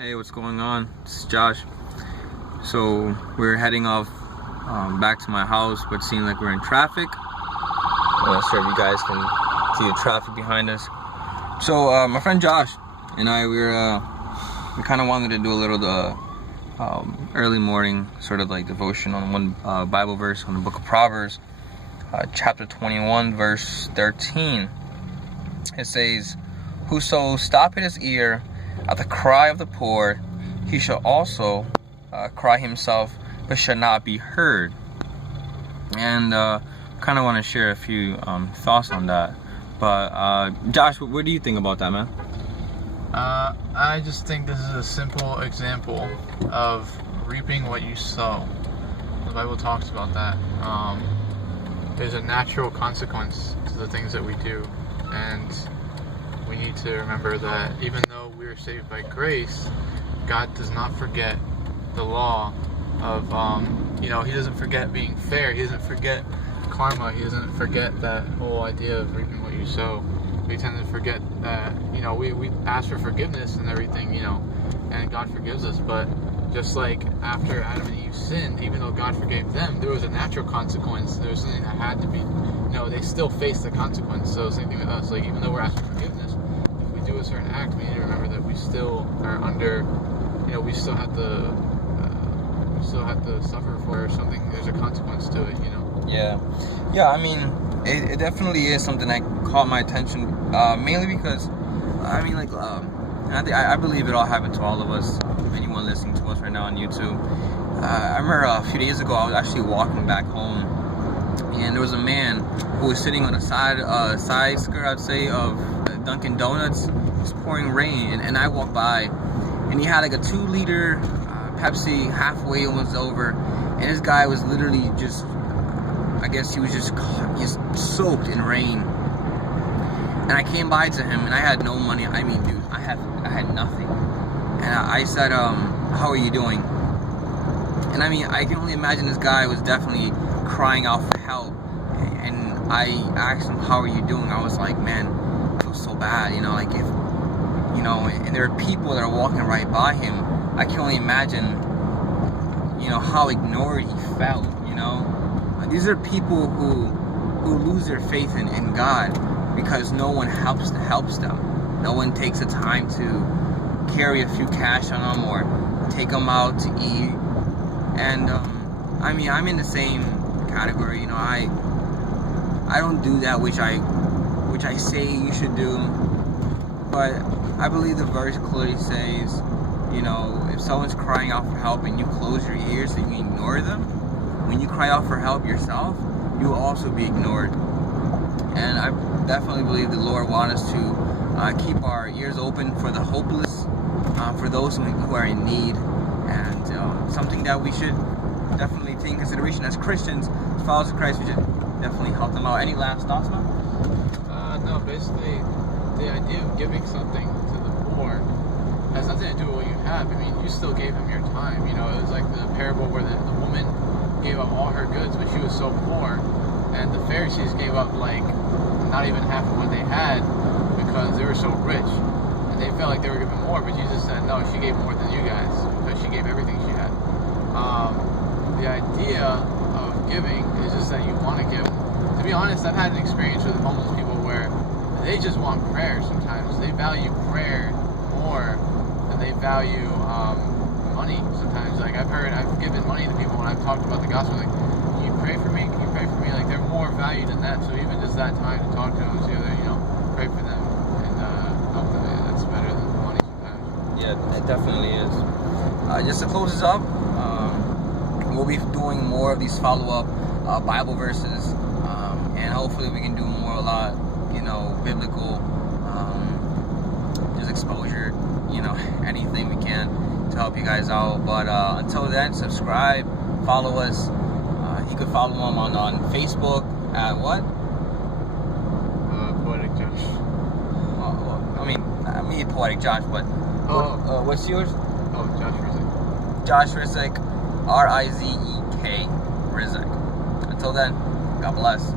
Hey, what's going on? This is Josh. So we're heading off back to my house, but seeing like we're in traffic. I'm not sure if you guys can see the traffic behind us. So my friend Josh and I, we kind of wanted to do a little early morning sort of like devotion on one Bible verse on the book of Proverbs, chapter 21, verse 13. It says, "Whoso stoppeth his ear at the cry of the poor, he shall also cry himself, but shall not be heard." And kind of want to share a few thoughts on that. But Josh, what do you think about that, man? I just think this is a simple example of reaping what you sow. The Bible talks about that. There's a natural consequence to the things that we do, and we need to remember that even though we are saved by grace, God does not forget the law of, He doesn't forget being fair. He doesn't forget karma. He doesn't forget that whole idea of reaping what you sow. We tend to forget that, we ask for forgiveness and everything, and God forgives us. But just like after Adam and Eve sinned, even though God forgave them, there was a natural consequence. There was something that had to be, they still face the consequence. So same thing with us. Like, even though we're asking forgiveness, if we do a certain act, we need to remember that we still are under, we still have to suffer for something. There's a consequence to it, Yeah. I mean, it definitely is something that caught my attention, mainly because, I believe it all happened to all of us, anyone listening to us right now on YouTube. I remember a few days ago, I was actually walking back home, and there was a man who was sitting on the side skirt, I'd say, of Dunkin' Donuts. It was pouring rain, and I walked by, and he had like a 2-liter Pepsi, halfway almost over, and this guy was literally just, I guess he was just soaked in rain. And I came by to him, and I had no money. I mean, dude, I had nothing. And I said, "How are you doing?" And I mean, I can only imagine this guy was definitely crying out for help. And I asked him, "How are you doing?" I was like, "Man, I feel so bad, like if, and there are people that are walking right by him. I can only imagine, how ignored he felt, These are people who lose their faith in God because no one helps them. No one takes the time to carry a few cash on them or take them out to eat. And I'm in the same category. I don't do that which I say you should do. But I believe the verse clearly says, if someone's crying out for help and you close your ears and you ignore them, when you cry out for help yourself, you will also be ignored. And I definitely believe the Lord wants us to keep our ears open for the hopeless, for those who are in need, and something that we should definitely take in consideration as Christians, as followers of Christ. We should definitely help them out. Any last thoughts, man? No, basically, the idea of giving something to the poor has nothing to do with what you have. I mean, you still gave him your time. It was like the parable where the woman gave up all her goods, but she was so poor, and the Pharisees gave up like not even half of what they had because they were so rich, and they felt like they were giving more. But Jesus said, "No, she gave more than you guys because she gave everything she had." The idea of giving is just that you want to give. To be honest, I've had an experience with homeless people where they just want prayer. Sometimes they value prayer more than they value money. Sometimes, like I've given money to people when I've talked about the gospel. Like, "Can you pray for me? Can you pray for me?" Like, they're more valued than that. So even just that time to talk to them together, pray for them and help them. That's better than money sometimes. Yeah, it definitely is. Just to close this up, we'll be doing more of these follow-up Bible verses, and hopefully we can do a lot, biblical, just exposure, anything we can to help you guys out. But until then, subscribe, follow us. You could follow them on Facebook at what? Poetic Josh. I mean Poetic Josh, but what's yours? Oh, Josh Rizek. Josh Rizek, Rizek. Rizek. Until then, God bless.